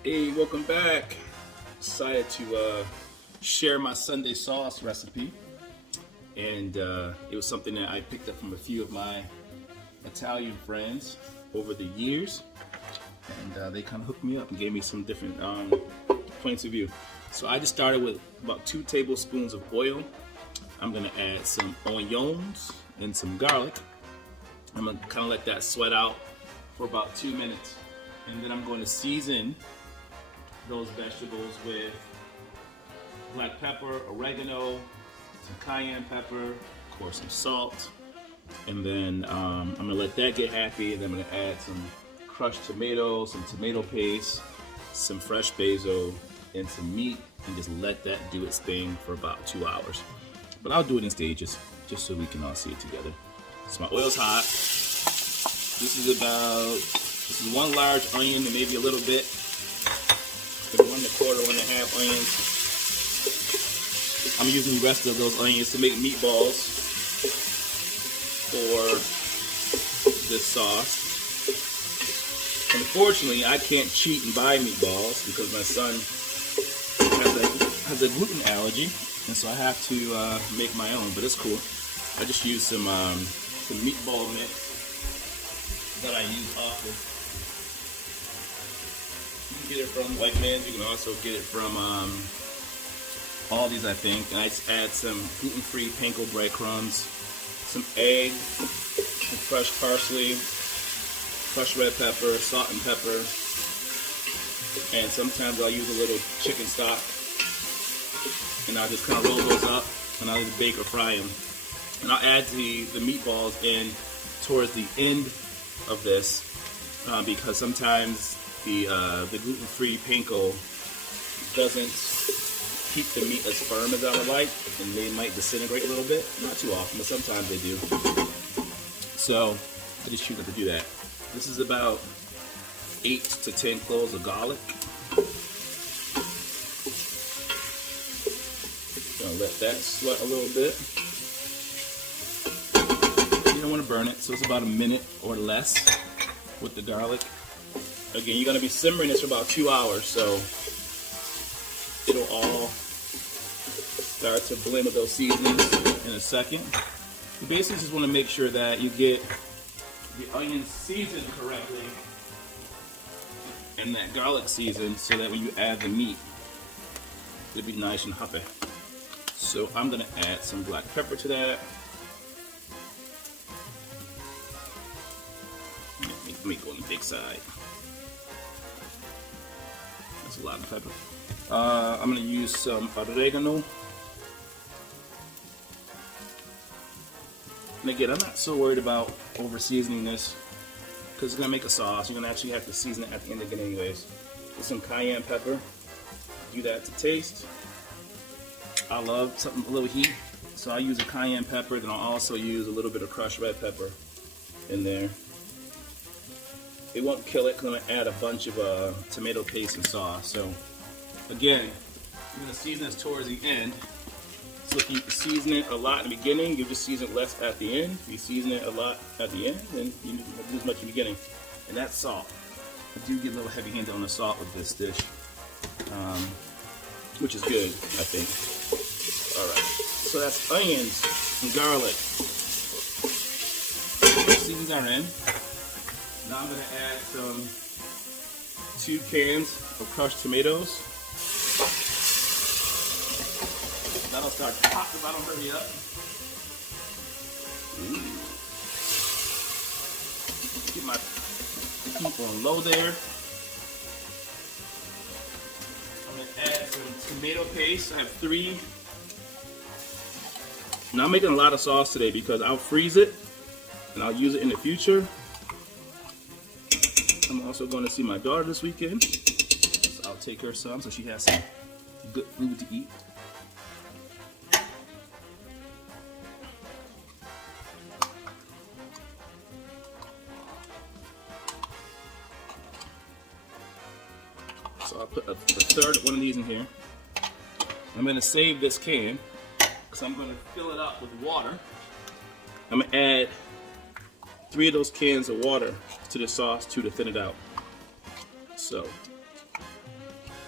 Hey, welcome back. Decided to share my Sunday sauce recipe, and it was something that I picked up from a few of my Italian friends over the years, and they kind of hooked me up and gave me some different points of view. So I just started with about 2 tablespoons of oil. I'm gonna add some onions and some garlic. I'm gonna kind of let that sweat out for about 2 minutes, and then I'm going to season those vegetables with black pepper, oregano, some cayenne pepper, of course some salt, and then I'm gonna let that get happy, and then I'm gonna add some crushed tomatoes, some tomato paste, some fresh basil, and some meat, and just let that do its thing for about 2 hours. But I'll do it in stages, just so we can all see it together. So my oil's hot. This is 1 large onion and maybe a little bit. 1 1/4, 1 1/2 onions. I'm using the rest of those onions to make meatballs for this sauce. Unfortunately, I can't cheat and buy meatballs because my son has a gluten allergy, and so I have to make my own. But it's cool. I just use some meatball mix that I use often. You can get it from White Man's. You can also get it from Aldi's, I think. And I just add some gluten-free panko breadcrumbs, some egg, some fresh parsley, crushed red pepper, salt and pepper, and sometimes I'll use a little chicken stock, and I'll just kind of roll those up, and I'll either bake or fry them. And I'll add the meatballs in towards the end of this because sometimes the gluten-free panko doesn't keep the meat as firm as I would like, and they might disintegrate a little bit. Not too often, but sometimes they do. So I just choose not to do that. This is about 8 to 10 cloves of garlic. Gonna let that sweat a little bit. You don't want to burn it, so it's about a minute or less with the garlic. Again, you're going to be simmering this for about 2 hours, so it'll all start to blend with those seasonings in a second. You basically just want to make sure that you get the onions seasoned correctly and that garlic seasoned so that when you add the meat, it'll be nice and hoppy. So I'm going to add some black pepper to that. Let me go on the big side. That's a lot of pepper. I'm going to use some oregano. And again, I'm not so worried about over seasoning this because it's going to make a sauce. You're going to actually have to season it at the end again anyways. With some cayenne pepper. Do that to taste. I love something a little heat, so I use a cayenne pepper. Then I'll also use a little bit of crushed red pepper in there. It won't kill it because I'm going to add a bunch of tomato paste and sauce. So again, you're going to season this towards the end. So if you season it a lot in the beginning, you just season it less at the end. If you season it a lot at the end, then you don't do as much in the beginning. And that's salt. I do get a little heavy-handed on the salt with this dish, which is good, I think. All right, so that's onions and garlic. Seasons are in. Now I'm going to add some 2 cans of crushed tomatoes. That'll start to pop if I don't hurry up. Get my heat on low there. I'm going to add some tomato paste. I have 3. Now I'm making a lot of sauce today because I'll freeze it and I'll use it in the future. I'm also going to see my daughter this weekend, so I'll take her some so she has some good food to eat. So I'll put a third of one of these in here. I'm going to save this can because I'm going to fill it up with water. I'm going to add 3 of those cans of water to the sauce too to thin it out. So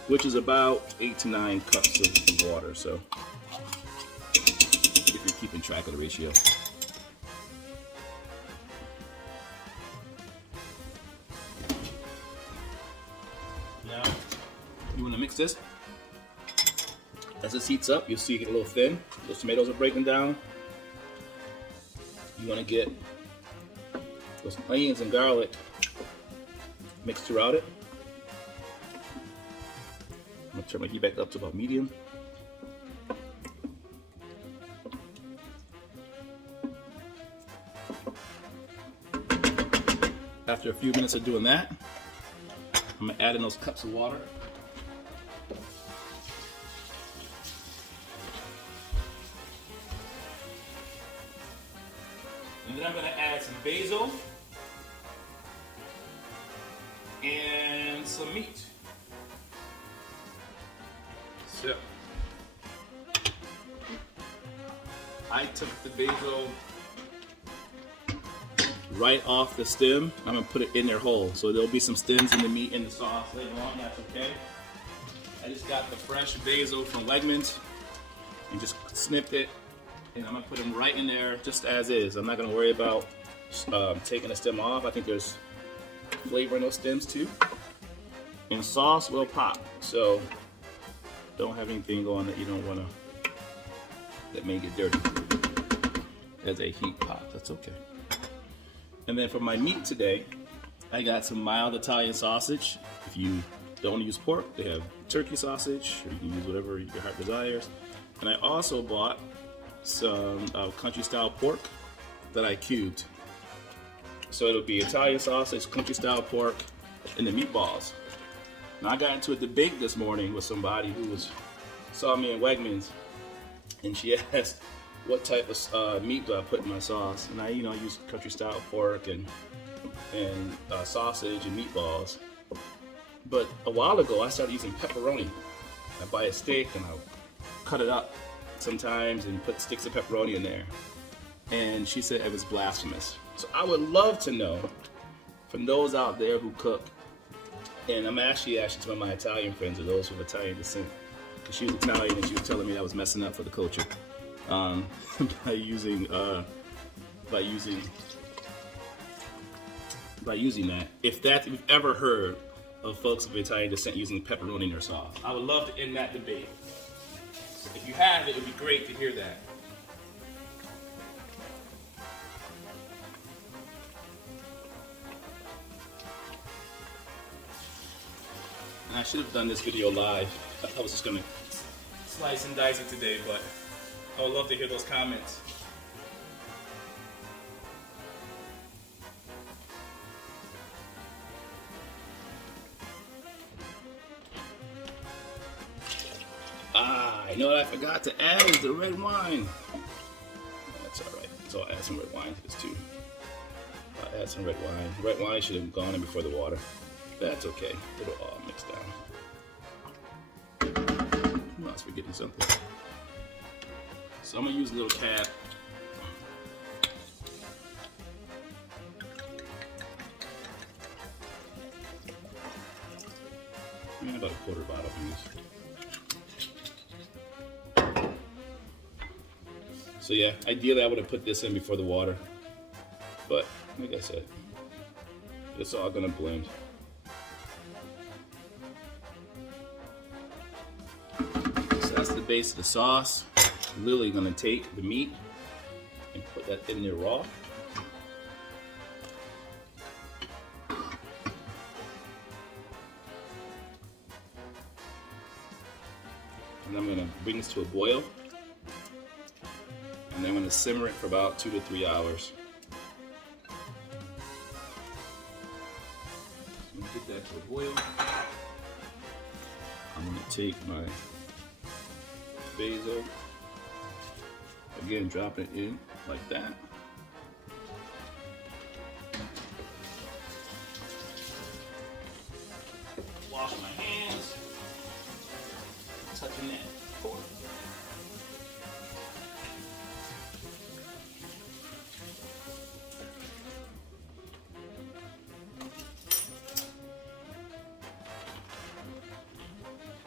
which is about 8 to 9 cups of water. So if you're keeping track of the ratio. Now, you want to mix this. As this heats up, you'll see it get a little thin. Those tomatoes are breaking down. You want to get those onions and garlic mixed throughout it. I'm going to turn my heat back up to about medium. After a few minutes of doing that, I'm going to add in those cups of water. And then I'm going to add some basil and some meat. So, I took the basil right off the stem. I'm going to put it in there whole. So there'll be some stems in the meat in the sauce later on. That's okay. I just got the fresh basil from Wegmans and just snipped it. And I'm going to put them right in there just as is. I'm not going to worry about taking the stem off. I think there's flavor in those stems too. And sauce will pop. So don't have anything going that you don't want to, that may get dirty. As a heat pop, that's okay. And then for my meat today, I got some mild Italian sausage. If you don't want to use pork, they have turkey sausage, or you can use whatever your heart desires. And I also bought some country style pork that I cubed. So it'll be Italian sausage, country style pork, and the meatballs. Now I got into a debate this morning with somebody who saw me in Wegmans, and she asked, what type of meat do I put in my sauce? And I use country style pork and sausage and meatballs. But a while ago, I started using pepperoni. I buy a steak and I'll cut it up sometimes and put sticks of pepperoni in there. And she said it was blasphemous. So I would love to know from those out there who cook, and I'm actually asking some of my Italian friends or those with Italian descent, because she was Italian and she was telling me I was messing up for the culture by using that. If you've ever heard of folks of Italian descent using pepperoni in their sauce, I would love to end that debate. If you have, it would be great to hear that. And I should have done this video live. I was just gonna slice and dice it today, but I would love to hear those comments. I know what I forgot to add is the red wine. That's alright. So I'll add some red wine to this too. I'll add some red wine. Red wine should have gone in before the water. That's okay. It'll all mix down. I was forgetting something. So I'm going to use a little cap. About a quarter bottle of use. So yeah, ideally I would have put this in before the water, but like I said, it's all gonna blend. So that's the base of the sauce. Literally gonna take the meat and put that in there raw. And I'm gonna bring this to a boil. And I'm going to simmer it for about 2 to 3 hours. So I'm going to get that to a boil. I'm going to take my basil, again drop it in like that. Wash my hands, touching that pork.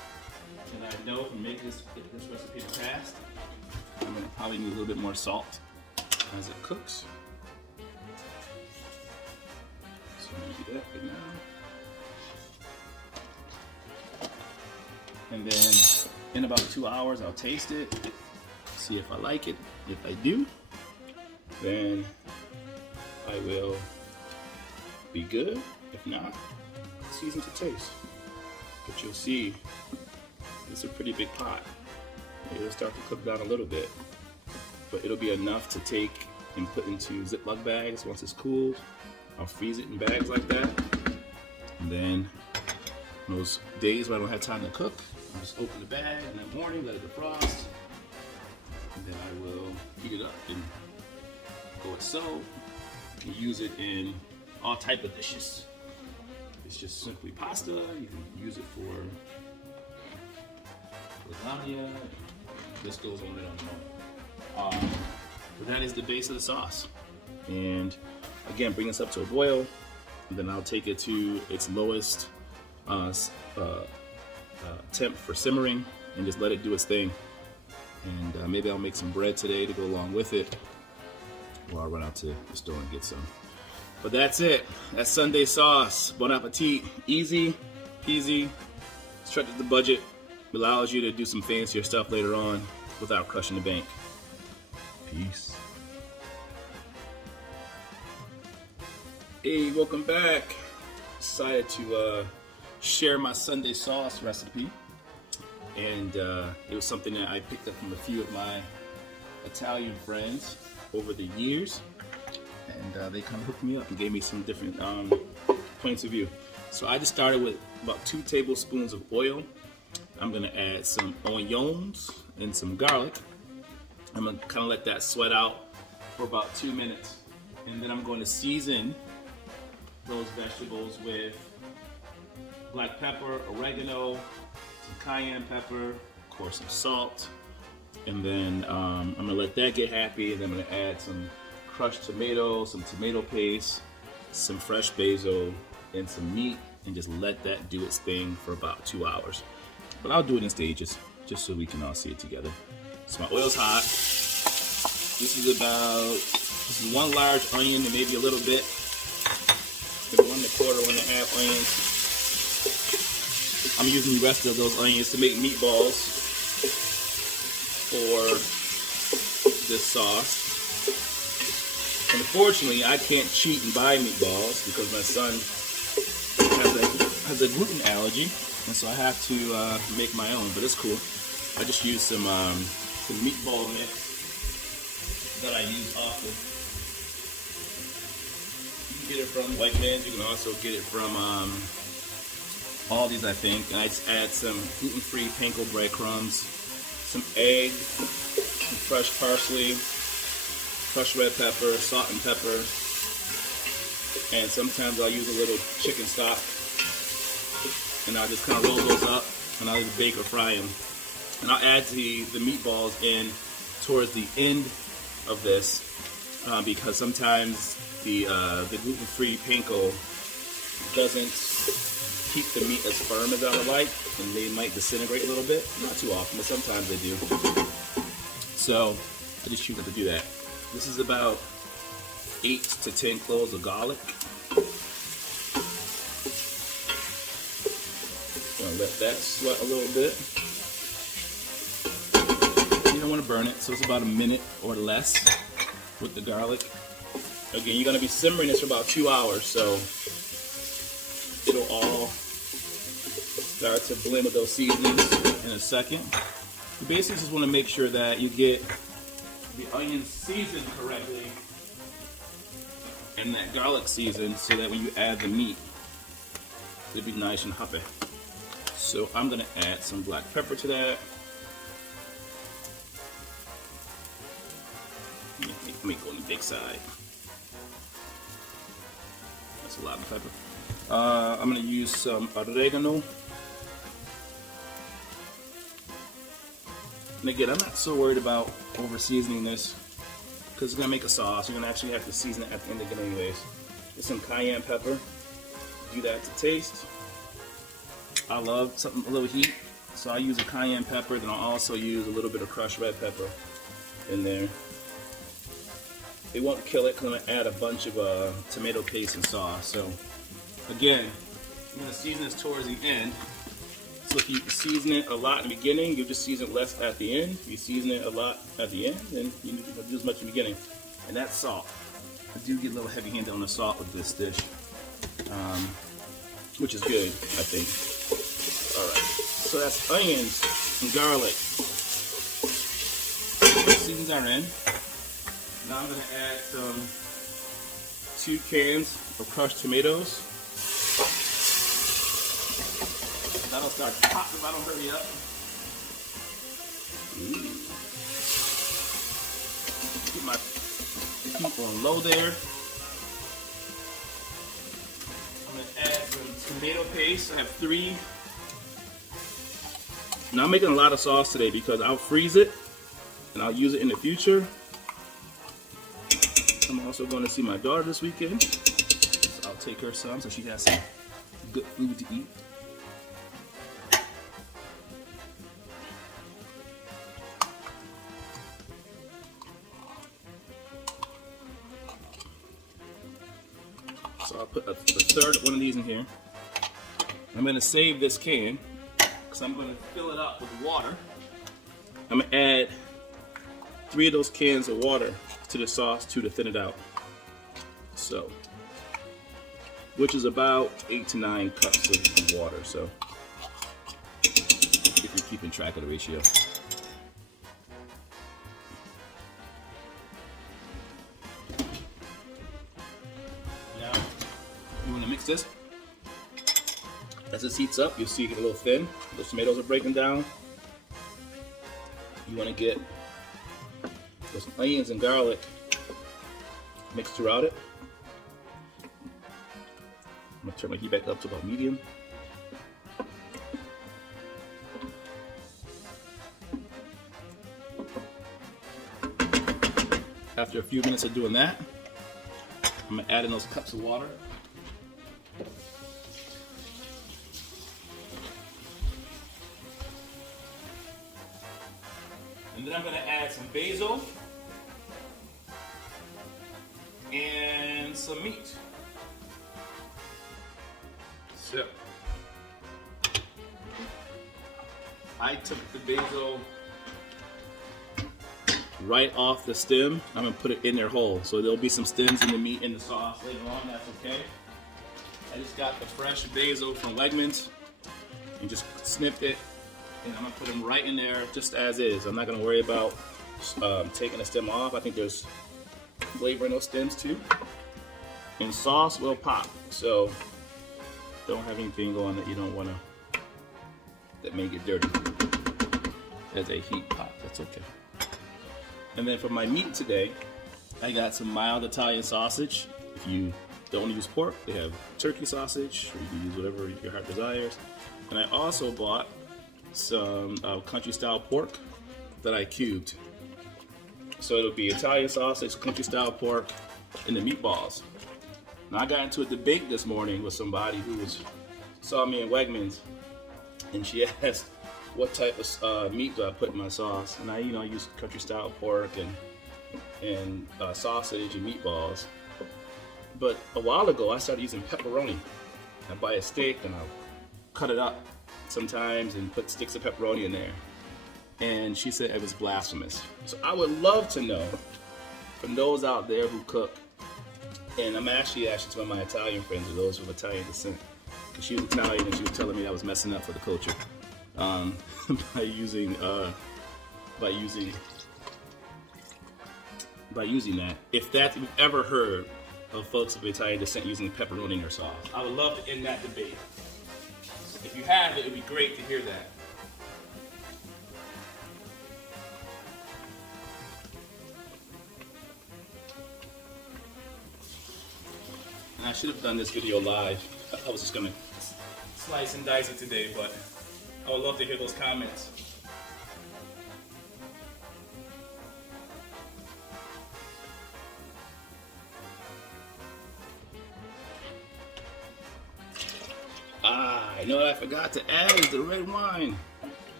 dough and get this recipe to pass. I'm gonna probably need a little bit more salt as it cooks. So I'm gonna do that right now. And then in about 2 hours, I'll taste it, see if I like it. If I do, then I will be good. If not, season to taste. But you'll see, it's a pretty big pot. It'll start to cook down a little bit, but it'll be enough to take and put into Ziploc bags once it's cooled. I'll freeze it in bags like that. And then those days when I don't have time to cook, I'll just open the bag in the morning, let it defrost, and then I will heat it up and go it so. You can use it in all type of dishes. It's just simply pasta. You can use it for lasagna. This goes on and on and on. But that is the base of the sauce. And again, bring this up to a boil. And then I'll take it to its lowest temp for simmering and just let it do its thing. And maybe I'll make some bread today to go along with it, or I'll run out to the store and get some. But that's it. That's Sunday sauce. Bon appetit. Easy peasy. Stretches the budget. Allows you to do some fancier stuff later on without crushing the bank. Peace. Hey, welcome back. Decided to share my Sunday sauce recipe. And it was something that I picked up from a few of my Italian friends over the years. And they kind of hooked me up and gave me some different points of view. So I just started with about 2 tablespoons of oil. I'm gonna add some onions and some garlic. I'm gonna kind of let that sweat out for about 2 minutes. And then I'm going to season those vegetables with black pepper, oregano, some cayenne pepper, of course some salt. And then I'm gonna let that get happy, and then I'm gonna add some crushed tomato, some tomato paste, some fresh basil, and some meat, and just let that do its thing for about 2 hours. But I'll do it in stages, just so we can all see it together. So my oil's hot. This is 1 large onion and maybe a little bit. Maybe 1 1/4, 1 1/2 onions. I'm using the rest of those onions to make meatballs for this sauce. Unfortunately, I can't cheat and buy meatballs because my son has a gluten allergy, and so I have to make my own. But it's cool. I just use some meatball mix that I use often. You can get it from White Man's. You can also get it from Aldi's, I think. And I just add some gluten-free panko breadcrumbs, some egg, some fresh parsley, crushed red pepper, salt and pepper, and sometimes I'll use a little chicken stock, and I'll just kind of roll those up, and I'll just bake or fry them. And I'll add the meatballs in towards the end of this because sometimes the gluten-free panko doesn't keep the meat as firm as I would like, and they might disintegrate a little bit. Not too often, but sometimes they do. So I just choose not to do that. This is about 8 to 10 cloves of garlic. Gonna let that sweat a little bit. You don't want to burn it, so it's about a minute or less with the garlic. Again, you're gonna be simmering this for about 2 hours, so it'll all start to blend with those seasonings in a second. You basically just want to make sure that you get the onions seasoned correctly and that garlic seasoned so that when you add the meat, it'll be nice and hoppy. So I'm gonna add some black pepper to that. Let me go on the big side. That's a lot of pepper. I'm gonna use some oregano. And again, I'm not so worried about over seasoning this because it's gonna make a sauce. You're gonna actually have to season it at the end again anyways. Just some cayenne pepper. Do that to taste. I love something a little heat. So I use a cayenne pepper, then I'll also use a little bit of crushed red pepper in there. It won't kill it because I'm going to add a bunch of tomato paste and sauce. So again, I'm going to season this towards the end. So if you season it a lot in the beginning, you'll just season it less at the end. If you season it a lot at the end, then you need to do as much in the beginning. And that's salt. I do get a little heavy-handed on the salt with this dish, which is good, I think. All right, so that's onions and garlic. The seasons are in. Now I'm going to add 2 cans of crushed tomatoes. That'll start popping if I don't hurry up. Keep my heat on low there. I'm going to add some tomato paste. I have 3. Now I'm making a lot of sauce today because I'll freeze it and I'll use it in the future. I'm also going to see my daughter this weekend, so I'll take her some so she has some good food to eat. So I'll put a third one of these in here. I'm going to save this can because I'm going to fill it up with water. I'm going to add 3 of those cans of water to the sauce to thin it out. So, which is about 8 to 9 cups of water. So, if you're keeping track of the ratio. Now, you want to mix this. As this heats up, you'll see it get a little thin. Those tomatoes are breaking down. You want to get those onions and garlic mixed throughout it. I'm going to turn my heat back up to about medium. After a few minutes of doing that, I'm going to add in those cups of water. And then I'm going to add some basil and some meat. So, I took the basil right off the stem. I'm going to put it in there whole. So there'll be some stems in the meat in the sauce later on. That's okay. I just got the fresh basil from Wegmans and just snipped it. And I'm going to put them right in there just as is. I'm not going to worry about taking the stem off. I think there's flavor in those stems too. And sauce will pop. So don't have anything going that you don't want to, that may get dirty. As a heat pot, that's okay. And then for my meat today, I got some mild Italian sausage. If you don't want to use pork, they have turkey sausage, or you can use whatever your heart desires. And I also bought some country style pork that I cubed. So it'll be Italian sausage, country style pork, and the meatballs. Now I got into a debate this morning with somebody who saw me in Wegmans, and she asked what type of meat do I put in my sauce. And I use country style pork and sausage and meatballs. But a while ago I started using pepperoni. I buy a steak and I'll cut it up sometimes and put sticks of pepperoni in there. And she said it was blasphemous. So I would love to know from those out there who cook, and I'm actually to one of my Italian friends, or those of Italian descent, because she was Italian and she was telling me I was messing up for the culture by using that. If you've ever heard of folks of Italian descent using pepperoni in their sauce, I would love to end that debate. If you have it would be great to hear that. And I should have done this video live. I was just gonna slice and dice it today, but I would love to hear those comments. I know what I forgot to add is the red wine.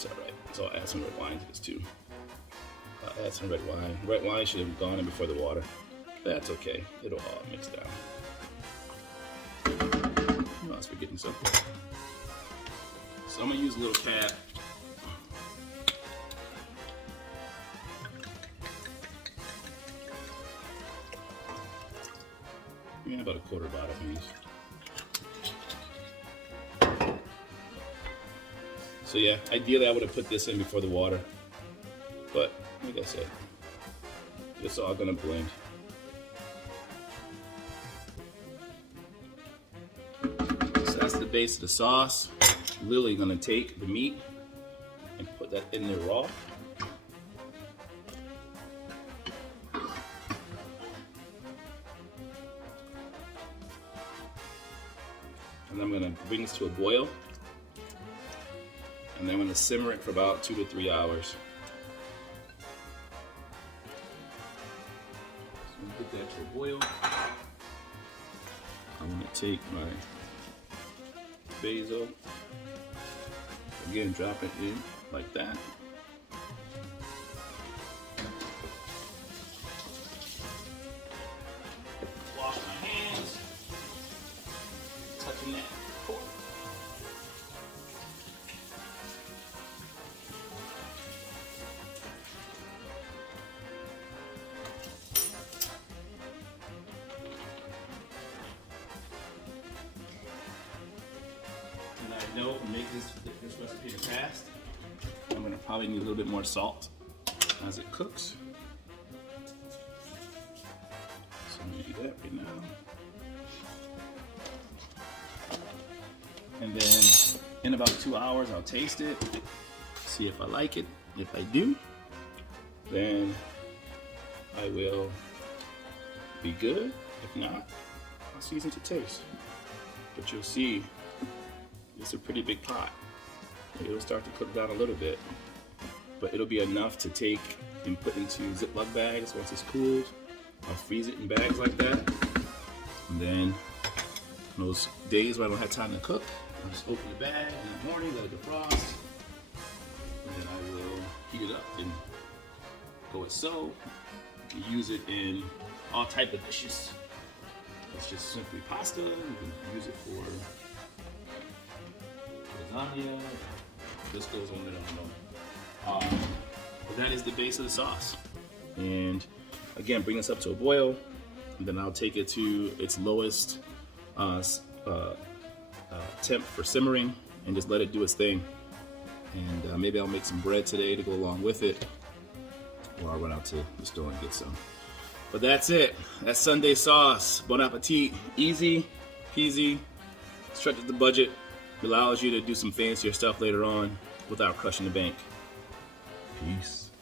It's all right. So I'll add some red wine to this too. I'll add some red wine. Red wine should have gone in before the water. That's okay. It'll all mix down. I was forgetting something. So I'm gonna use a little cap. Yeah, about a quarter bottle of these. So yeah, ideally I would have put this in before the water, but like I said, it's all gonna blend. So that's the base of the sauce. Literally gonna take the meat and put that in there raw. And I'm gonna bring this to a boil. And then I'm gonna simmer it for about 2 to 3 hours. So I'm gonna put that to a boil. I'm gonna take my basil. Again, drop it in like that. Wash my hands. Touching that pork. And I know to make this recipe fast, I'm gonna probably need a little bit more salt as it cooks. So I'm gonna do that right now. And then in about 2 hours, I'll taste it, see if I like it. If I do, then I will be good. If not, I'll season to taste. But you'll see, it's a pretty big pot. It'll start to cook down a little bit, but it'll be enough to take and put into Ziploc bags once it's cooled. I'll freeze it in bags like that. And then those days where I don't have time to cook, I'll just open the bag in the morning, let it defrost, and then I will heat it up and go it so. You can use it in all type of dishes. It's just simply pasta. You can use it for lasagna. This goes on and on and on. But that is the base of the sauce. And again, bring this up to a boil, and then I'll take it to its lowest temp for simmering and just let it do its thing. And maybe I'll make some bread today to go along with it, or I'll run out to the store and get some. But that's it. That's Sunday sauce. Bon appetit. Easy peasy. Stretches the budget. Allows you to do some fancier stuff later on without crushing the bank. Peace.